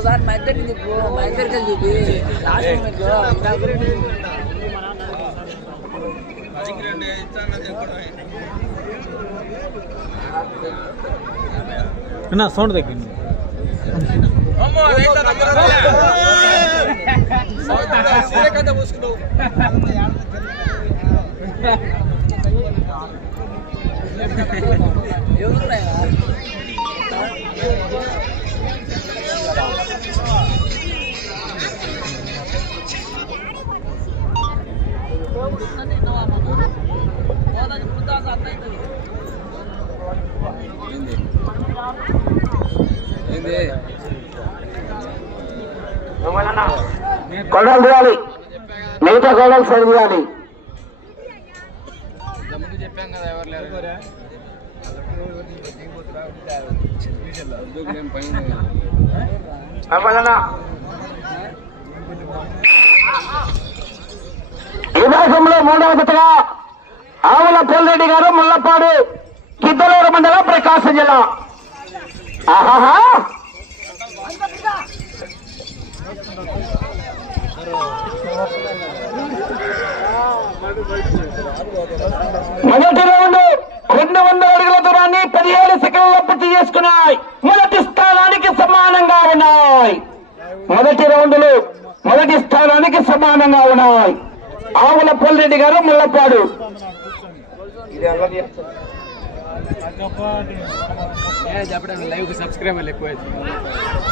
ఒకసారి మా ఇద్దరికి తిప్పు మా ఇద్దరికి వెళ్ళి చూపి. లాస్ట్ మూమెంట్ అన్న సౌండ్ తగ్గింది. గొడవలు తీయాలి మిగతా గొడవలు సరి తీయాలి చెప్పాం కదా ఎవరు లేరు ఈ దేశంలో మూడవ జతగా ఆవుల పోల్రెడ్డి గారు ముల్లపాడు కిద్దలూరు మండలం ప్రకాశం జిల్లా. ఆహాహా! మొదటి రౌండ్ రెండు వందల అడుగుల దూరాన్ని పదిహేడు సెకండ్ల పూర్తి చేసుకున్నాయి. మొదటి స్థానానికి సమానంగా ఉన్నాయి. మొదటి రౌండ్లు మొదటి స్థానానికి సమానంగా ఉన్నాయి. ఆవుల పొల్రెడ్డి గారు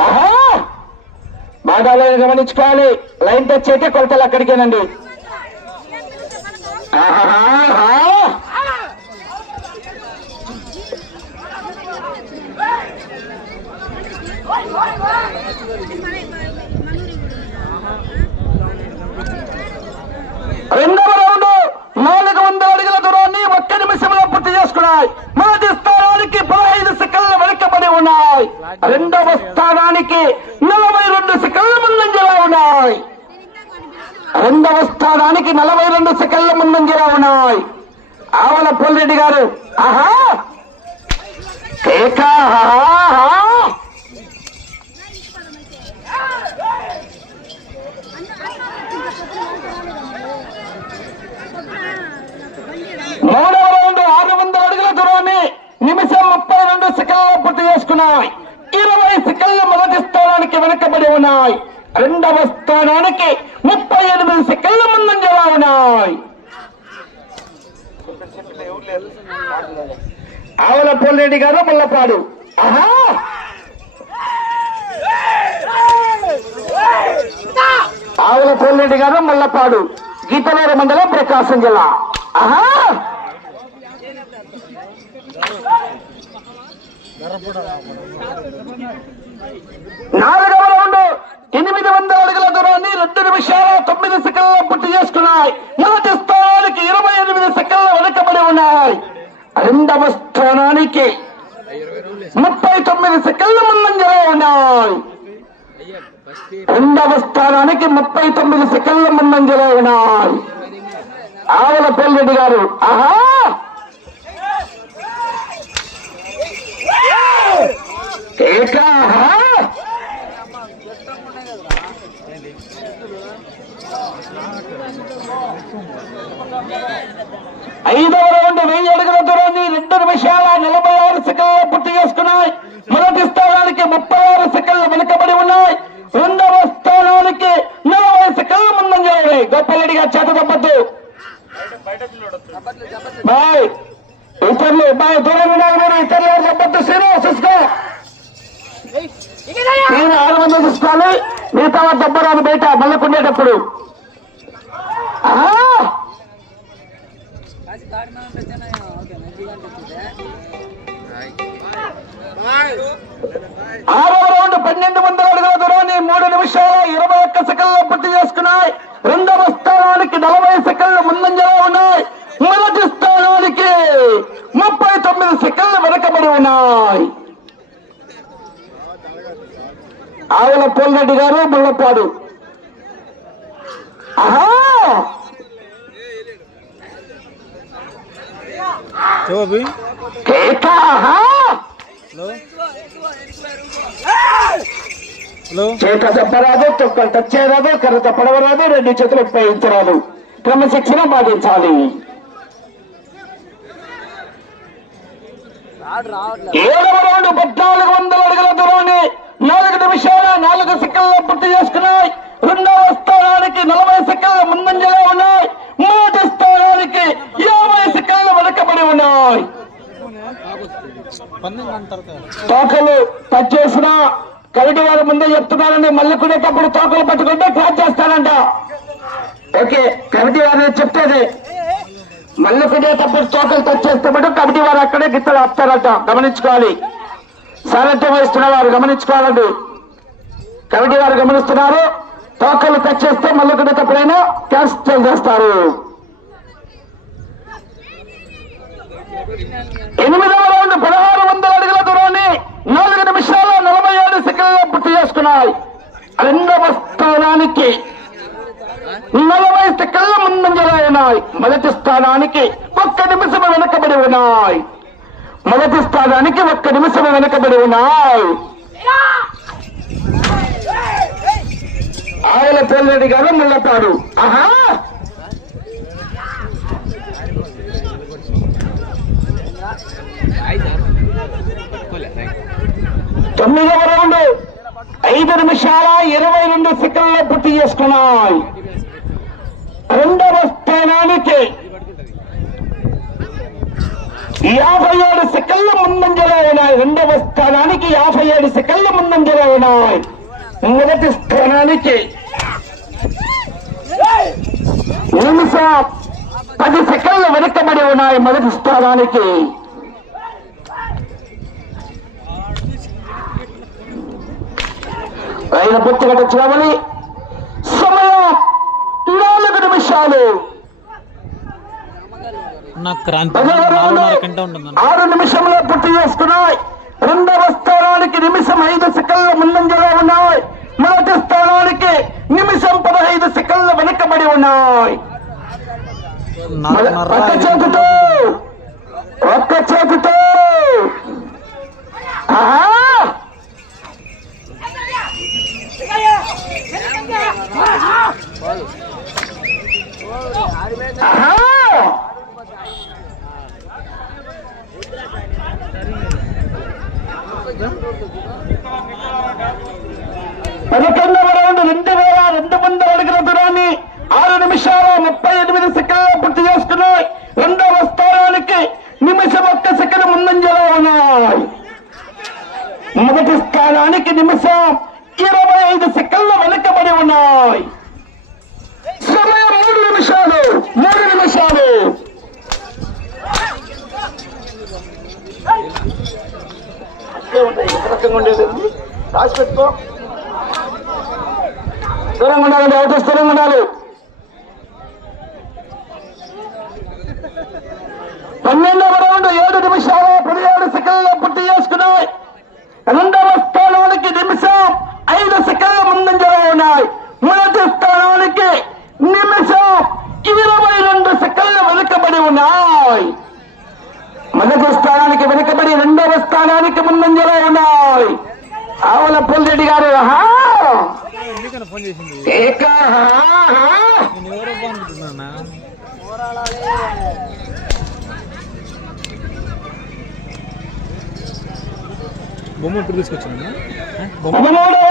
ఆహా! బాగా గమనించుకోవాలి. లైన్ టచ్ అయితే కొలతలు అక్కడికేనండి. ఆహాహా. రెండవ రౌండ్ నాలుగు వందల అడుగుల దూరాన్ని ఒక్క నిమిషంలో ఉన్నాయి. మొదటి స్థానానికి పదహైదు సెకండ్లు వెనకబడి ఉన్నాయి. రెండవ స్థానానికి నలభై రెండు సెకండ్ల ముందంజలా ఉన్నాయి. రెండవ స్థానానికి నలభై రెండు సెకండ్ల ముందంజలా ఉన్నాయి. ఆవల పొల్రెడ్డి గారు ఆహా! కేక ఆహా మూడవ రౌండ్ ఆరు వందల అడుగుల దూరాన్ని నిమిషం ముప్పై రెండు సెకండ్లు పూర్తి చేసుకున్నాయి ఇరవై సెకండ్లు మొదటి స్థానానికి వెనకబడి ఉన్నాయి. రెండవ స్థానానికి ముప్పై ఎనిమిది సెకండ్ల ముందంజలా ఉన్నాయి. ఆవుల పోల్రెడ్డి గారు ముల్లపాడు. ఆహా! ఆవుల పోల్రెడ్డి గారు మల్లపాడు. గీతలేరు మండలం ప్రకాశం జిల్లా. ఆహా! నాలుగవ రౌండ్ ఎనిమిది వందల అడుగుల దూరాన్ని రెండు నిమిషాల తొమ్మిది సెకండ్ల పూర్తి చేసుకున్నాయి. మొదటి స్థానానికి ఇరవై ఎనిమిది సెకండ్ల వెనుకబడి ఉన్నాయి. రెండవ స్థానానికి ముప్పై తొమ్మిది సెకండ్ల ముందంజలో ఉన్నాయి. రెండవ స్థానానికి ముప్పై తొమ్మిది సెకండ్ల ముందంజలో ఉన్నాయి. ఆవుల పెళ్ళిరెడ్డి గారు ఆహా! ఏకా ఆహా ఐదవ రౌండ్ వెయ్యి అడుగుల దూరాన్ని రెండు నిమిషాల నలభై ఆరు సెకండ్లు పూర్తి చేసుకున్నాయి మొదటి స్థానానికి ముప్పై ఆరు సెకండ్లు వెనుకబడి ఉన్నాయి రెండవ స్థానానికి నలభై సెకండ్ల రెడ్డి గారు చేత తప్పద్దు బాయ్. ఇతరులు బాయ్ దూరం ఉన్నారు మీరు. ఇతరులు ఎవరు చెప్పద్దు శ్రీనివాస్ చూసుకో నేను ఆరు మంది చూసుకోవాలి మిగతా వారు దెబ్బరాదు బయట మళ్ళకుండేటప్పుడు ఆహా! ఆరో రౌండ్ పన్నెండు వందల అడుగుల దూరాన్ని మూడు నిమిషాల ఇరవై ఒక్క సెకండ్లు పూర్తి చేసుకున్నాయి. రెండవ స్థానానికి నలభై సెకండ్లు ముందంజలో ఉన్నాయి. మొదటి స్థానానికి ముప్పై తొమ్మిది సెకండ్లు వెనకబడి ఉన్నాయి. ఆవుల పోల్రెడ్డి గారు ముళ్ళపాడు. ఆహా! చేత చెప్పరాదు తొక్కలు తచ్చేరాదు కర్రత పడవరాదు రెండు చేతులు ఉపయోగించరాదు. క్రమశిక్షణ పాటించాలి. ఏడవ రౌండ్ పద్నాలుగు వందల అడుగుల దూరాన్ని నాలుగు నిమిషాల నాలుగు సెకండ్లు పూర్తి చేసుకున్నాయి. రెండవ స్థానానికి నలభై సెకండ్ల ముందంజలో ఉన్నాయి మొదటి స్థానానికి యాభై సెకండ్లు వెనకబడి ఉన్నాయి పందెం అంటారు కదా తోకలు టచ్ చేసిన కమిటీ వారు ముందే చెప్తున్నారండి. మళ్ళీ కునేటప్పుడు తోకలు పట్టుకుంటే క్లాస్ చేస్తానంట ఓకే కమిటీ వారు చెప్తేది. మళ్ళీ కునేటప్పుడు తోకలు టచ్ చేస్తే మటు కమిటీ వారు అక్కడే గిత్తలు ఆపుతారంట. గమనించుకోవాలి. సారథ్యం వహిస్తున్న వారు గమనించుకోవాలండి. కమిటీ వారు గమనిస్తున్నారు. తోకలు టచ్ చేస్తే మళ్ళీ కునేటప్పుడైనా క్యాన్సిల్ చేస్తారు. ఎనిమిదవ రౌండ్ పదహారు వందల అడుగుల దూరాన్ని నాలుగు నిమిషాల నలభై ఏడు సెకండ్లు ఉన్నాయి రెండవ స్థానానికి నలభై సెకండ్ల ముందంజలో ఉన్నాయి మొదటి స్థానానికి ఒక్క నిమిషం వెనకబడి ఉన్నాయి. మొదటి స్థానానికి ఒక్క నిమిషం వెనకబడి ఉన్నాయి. ఆయన పెళ్ళరెడ్డి గారు ముళ్ళతాడు ఆహా! తొమ్మిదవ రౌండ్. ఐదు నిమిషాల ఇరవై రెండు సెకండ్లు పూర్తి చేసుకున్నాయి. రెండవ స్థానానికి యాభై ఏడు సెకండ్ల ముందంజలో ఉన్నాయి. రెండవ స్థానానికి యాభై ఏడు సెకండ్ల ముందంజలో ఉన్నాయి. మొదటి స్థానానికి నిమిషం పది సెకండ్లు వెనుకబడి ఉన్నాయి. మొదటి స్థానానికి ఆయన పుట్టుకట చూడమని సమయం నాలుగు నిమిషాలు. ఆరు నిమిషంలో పూర్తి చేసుకున్నాయి. రెండవ స్థానానికి నిమిషం ఐదు సెకండ్ల ముందంజలో ఉన్నాయి. మొదటి స్థానానికి నిమిషం పదహైదు సెకండ్ల వెనకబడి ఉన్నాయి. ఒక్క చేతితో ఒక్క చేతితో. ఆహా ఆహా పదకొండవ రౌండ్ రెండు వేల రెండు వందల అడుగుల దూరాన్ని ఆరు నిమిషాల ముప్పై ఎనిమిది సెకండ్లు పూర్తి చేసుకున్నాయి రెండవ స్థానానికి నిమిషం ఒక్క సెకండ్ ముందంజలో ఉన్నాయి మొదటి స్థానానికి నిమిషం ఇరవై ఐదు సెకండ్లు వెనుకబడి ఉన్నాయి సమయం మూడు నిమిషాలు. మూడు నిమిషాలు రాసి పెట్టుకో. దూరంగా ఉండాలండి అవుట్ స్థిరంగా ఉండాలి. పన్నెండవ రౌండ్ ఏడు నిమిషాలు పదిహేడు సెకండ్లు పూర్తి చేసుకున్నాయి రెండవ స్థానానికి నిమిషం ఐదు సెకండ్ల ముందంజలో ఉన్నాయి మొదటి స్థానానికి నిమిషం ఇరవై రెండు సెకండ్లు వెనుకబడి ఉన్నాయి మొదటి స్థానానికి వెనుకబడి రెండవ స్థానానికి ముందంజలో ఉన్నాయి ఆవుల పుల్రెడ్డి గారు ఆహా! ఫోన్ చేసింది! నేను ఎవరో అనుకుంటున్నా బొమ్మ ఇప్పుడు తీసుకొచ్చాను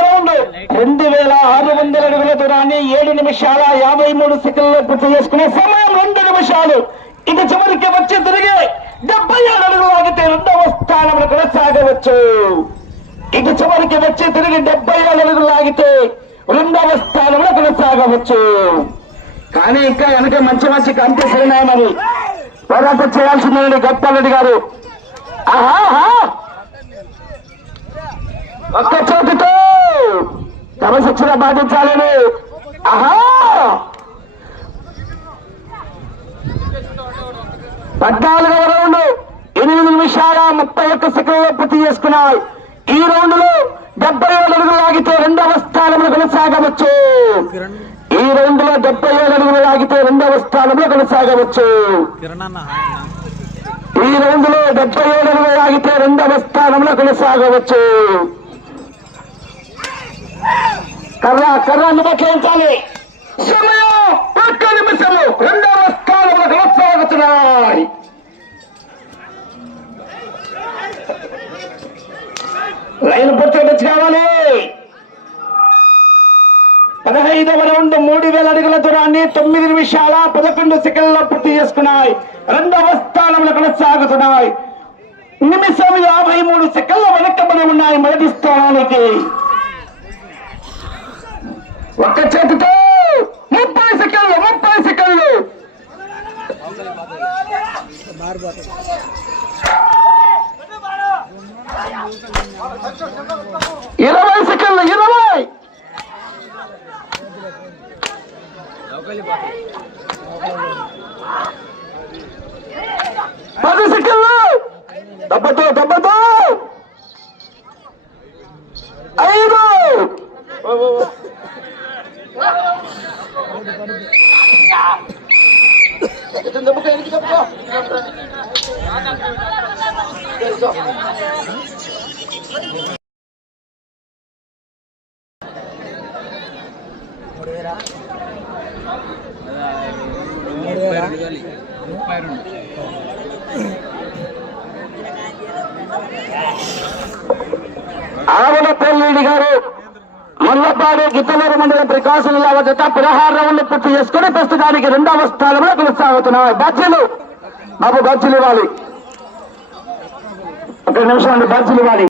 రౌండ్. వేల ఆరు వందల అడుగుల దూరాన్ని ఏడు నిమిషాల యాభై మూడు సెకండ్లు పూర్తి చేసుకునే సమయం రెండు నిమిషాలు. ఇది చివరికి వచ్చి తిరిగి డెబ్బై ఏడు అడుగులు ఆగితే రెండవ స్థానంలో కొనసాగవచ్చు. ఇది చివరికి వచ్చి తిరిగి డెబ్బై ఏడు అడుగులు ఆగితే రెండవ స్థానంలో కొనసాగవచ్చు. కానీ ఇంకా వెనక మంచి మంచి కాంపిటీషన్ ఉన్నాయి మరి. పోరాటం చేయాల్సిందండి గొప్పారెడ్డి గారు. ఆహా! ఒక్క చేతితో క్రమశిక్షణ పాటించాలని. ఆహా! పద్నాలుగవ రౌండ్ ఎనిమిది నిమిషాల ముప్పై ఒక్క సెకండ్లో పూర్తి చేసుకున్నాయి. ఈ రౌండ్లో డెబ్బై ఏడు అడుగులు లాగితే రెండవ స్థానంలో కొనసాగవచ్చు. ఈ రౌండ్లో డెబ్బై ఏడు అడుగులు లాగితే రెండవ స్థానంలో కొనసాగవచ్చు. ఈ రౌండ్లో డెబ్బై ఏడు అడుగులు లాగితే రెండవ స్థానంలో కొనసాగవచ్చు. కర్ర కర్ర ఉంచాలి సమయం ఒక్క నిమిషము రెండవ స్థానంలో కొనసాగుతున్నాయి. లైన్ పూర్తి కావాలి. పదహైదవ రౌండ్ మూడు వేల అడుగుల దూరాన్ని తొమ్మిది నిమిషాల పదకొండు సెకండ్లో పూర్తి చేసుకున్నాయి. రెండవ స్థానంలో కొనసాగుతున్నాయి. నిమిషం యాభై మూడు సెకండ్ల వెనకబడి ఉన్నాయి మొదటి స్థానానికి. ఒక్క చేతితో ముప్పై సెకండ్లు ముప్పై సెకండ్లు. ఇరవై సెకండ్లు ఇరవై! పది సెకండ్లు! దెబ్బతో దెబ్బతో ఐదు! ముప్పై రెండు ఆవనపల్లి గారు మల్లపాడు గిద్దలూరు మండలం ప్రకాశం జిల్లా జత పదహారు రౌండ్లు పూర్తి చేసుకుని ప్రస్తుతానికి రెండవ స్థానంలో కొనసాగుతున్నాయి బజ్జీలు బాబు బజ్జీలు ఇవ్వాలి. ఒక నిమిషం అండి బాధ్యులు ఇవ్వాలి.